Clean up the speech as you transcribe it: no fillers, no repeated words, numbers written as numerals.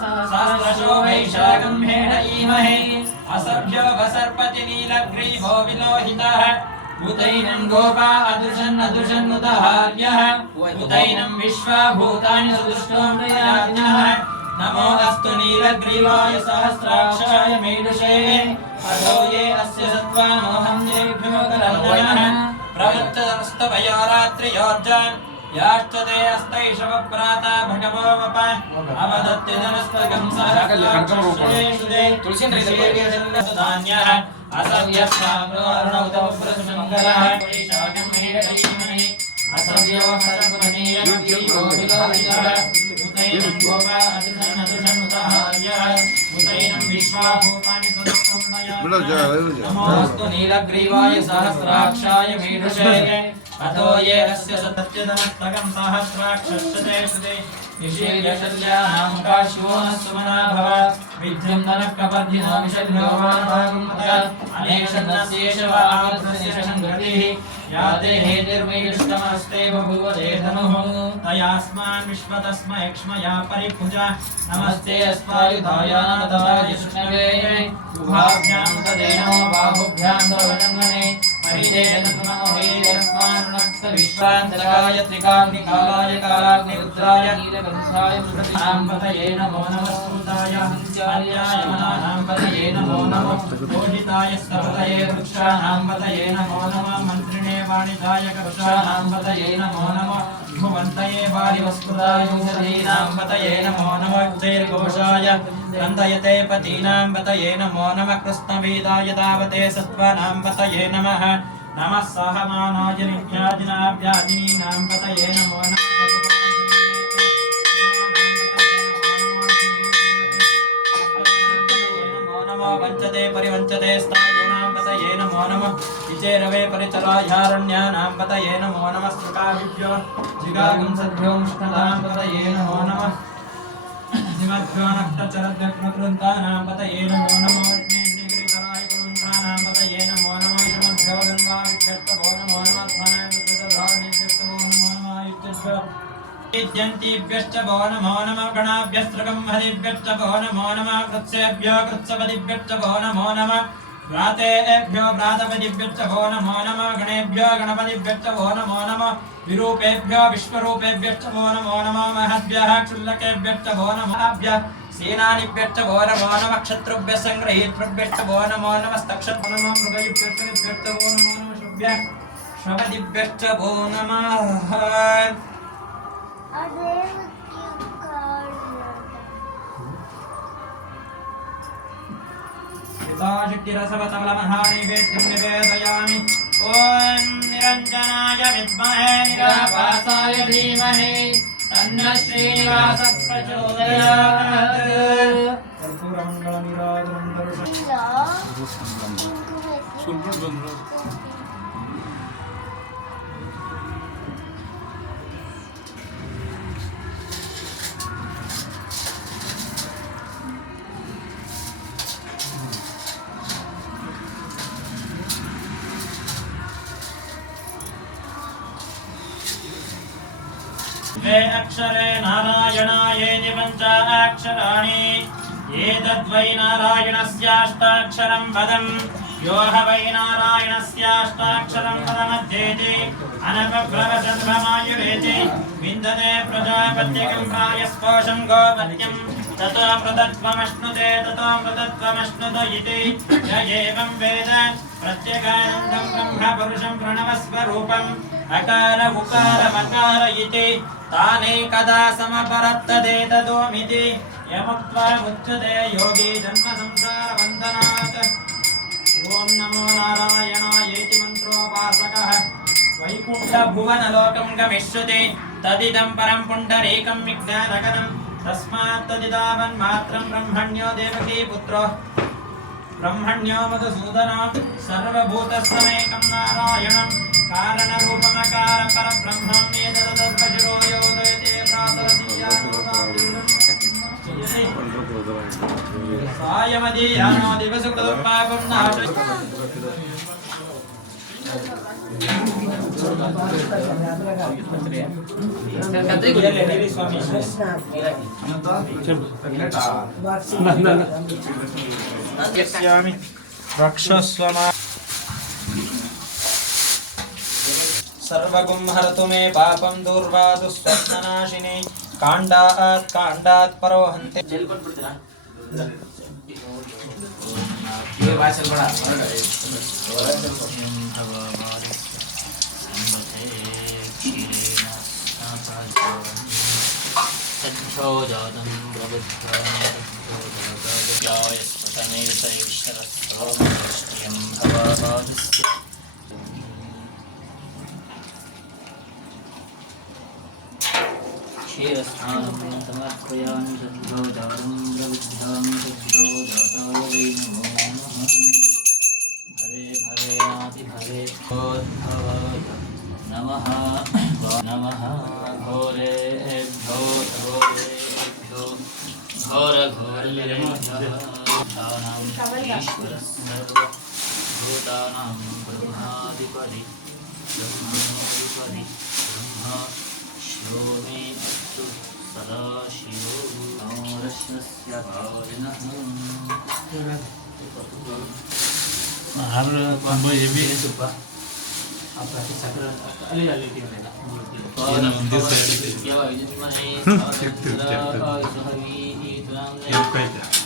सहस्रशो वैशाखम्भेण ईमहे असभ्यो वसर्पति नीलग्रीवो विलोहितः उतैनं गोपा अदृशन्नुदहार्यः उतैनं विश्वा भूतानि सुदुष्टो मृयाज्ञः नमो अस्तु नीलग्रीवाय सहस्राक्षाय मेढुषे अधो ये अस्य सत्त्वानोऽहं येभ्यो कलर्दनः प्रवृत्तस्तवयो रात्रियोर्जान् याश्चते अस्तैषवप्राता भगवो वप अवदत्ति धनस्तकं सहस्राक्षेषुदे असव्यस्ताम्रोऽरुणौतमप्रसमङ्गलः वैशाखं मेढयीमहे असव्यो सर्वनीलग्रीवो विलोहितः उतैनं गोपा अदृशन्नुदहार्यः उतैनं विश्वा भूतानि नमोऽस्तु नीलग्रीवाय सहस्राक्षाय मेढुषे अतो ये अस्य सत्यधनस्तकं सहस्राक्षश्चते सुते निषेयशल्यानां काश्यो न सुमना भव विद्यं ननः कपर्दिनो विशल्यो वाभागं अनेशन्नस्येषवावद्रस्यशङ्गतिः याते हेतिर्वैष्टमस्ते बभूव देधनुः तयास्मान् विश्वतस्म यक्ष्मया परिभुजा नमस्ते अस्मायुधायानाथाय सुष्णवे उभाभ्यां तदे नमो बाहुभ्यां तवजन्मने विश्वान्तराय त्रिकाग्निकालाय कालाग्निरुद्राय नीलकण्ठाय मृगपतये नमो नमः स्फुटाय हंस्याय मनानां पतये नमो नमः पूजिताय स्तपतये वृक्षाणां पतये नमो नमः मन्त्रिणे वाणिजाय कवचानां पतये नमो नमः भुवन्तये वारिवस्फुटाय औषधीनां पतये नमो नमः उदयघोषाय ग्रन्थयते पतीनां पतये नमो नमः कृष्णवेदाय तावते सत्त्वानां पतये नमः नमः सहमानाय नित्याजिनाभ्याजिनीनां पतये नमो नमः वञ्चते परिवञ्चते स्थायूनां पतये नमो नमः विचेरवे परिचराह्यारण्यानां पतये नमो नमः सुखाभिभ्यो जिगागंसद्भ्यो मुष्टदां पतये नमो नमः जिमद्भ्यो नक्तचरद्यग्नकृन्तानां पतये नमो नमः विघ्नेन्द्रियगिरितराय कुरुन्तानां पतये नमो नमः शमभ्यो गन्वाविभ्यर्थवो नमो नमः ध्वनायकृतधारणेभ्यर्थवो नमो नमः युक्तेभ्यो इत्यन्तिभ्यश्च वो नमो नमः गणाभ्यस्त्रगं हरिभ्यश्च वो नमो नमः कृत्सेभ्यो कृत्सपदिभ्यश्च वो नमो नमः व्रातेभ्यो व्रातपदिभ्यश्च वो नमो नमः गणेभ्यो गणपतिभ्यश्च वो नमो नमः विरूपेभ्यो विश्वरूपेभ्यश्च वो नमो नमः महद्भ्यः क्षुल्लकेभ्यश्च वो नमः सेनानिभ्यश्च वो नमो नमः क्षत्रुभ्यः सङ्ग्रहीतृभ्यश्च वो नमो नमः स्तक्षभ्यो नमः मृगयुभ्यश्च वो नमो नमः शुभ्यः श्वपदिभ्यश्च वो नमः शक्तिरसवतमलमहानैवेद्यं निवेदयामि ॐ निरञ्जनाय विद्महे निराभासाय धीमहि तन्नः श्रीनिवासः प्रचोदयात् कर्पूरमण्डलनिराजनं दर्शयामि अक्षरे नारायणायेति पञ्चाक्षराणि एतद्वै नारायणस्याष्टाक्षरं पदं यो ह वै नारायणस्याष्टाक्षरं पदमध्येति अनपभ्रवसद्भमायुरेति विन्दते प्रजापत्यकं प्रायस्पोषं गोपत्यं ततो मृतत्वमश्नुते ततो मृतत्वमश्नुत इति य एवं वेद प्रत्यगानन्दं ब्रह्मपुरुषं प्रणवस्वरूपम् अकार उकार मकार इति तानेकदा समपरत्तदे तदोमिति यमुक्त्वा मुच्यते योगी जन्म संसारबन्धनात् ॐ नमो नारायणायेति मन्त्रोपासकः वैकुण्ठभुवनलोकं गमिष्यति तदिदं परं पुण्डरीकं विज्ञानगणं तस्मात् तदिदावन्मात्रं ब्रह्मण्यो देवकी पुत्रो ब्रह्मण्यो मधुसूदनं सर्वभूतस्थमेकं नारायणं कारणरूपमकार परब्रह्मं एतदद्भजरो योदयते प्रातरदीयानो सायमदीयानो दिवसकृतं पापं नाशयति रक्षस्व सर्वगुं हरतु मे पापं दुर्वादुस्वप्ननाशिनी काण्डात् परो हन्ते क्षीरस्नानं समर्पयामि तद्भो जातं प्रबुद्धामि तद्भो जाताय वै नमो नमः भवे भवेनाति भवेद्भोद्भवाय नमः नमः घोरेभ्यो घोरेभ्यो घोरघोरेभ्यः ईश्वरः सर्वभूतानां ब्रह्माधिपति ब्रह्माधिपति ब्रह्मा शिवो मे अस्तु सदा शिवो नमोरश्वस्य भावनः हर पंबो ये भी आपका चक्र अलग अलग की है ना ये मंदिर से क्या है जिसमें है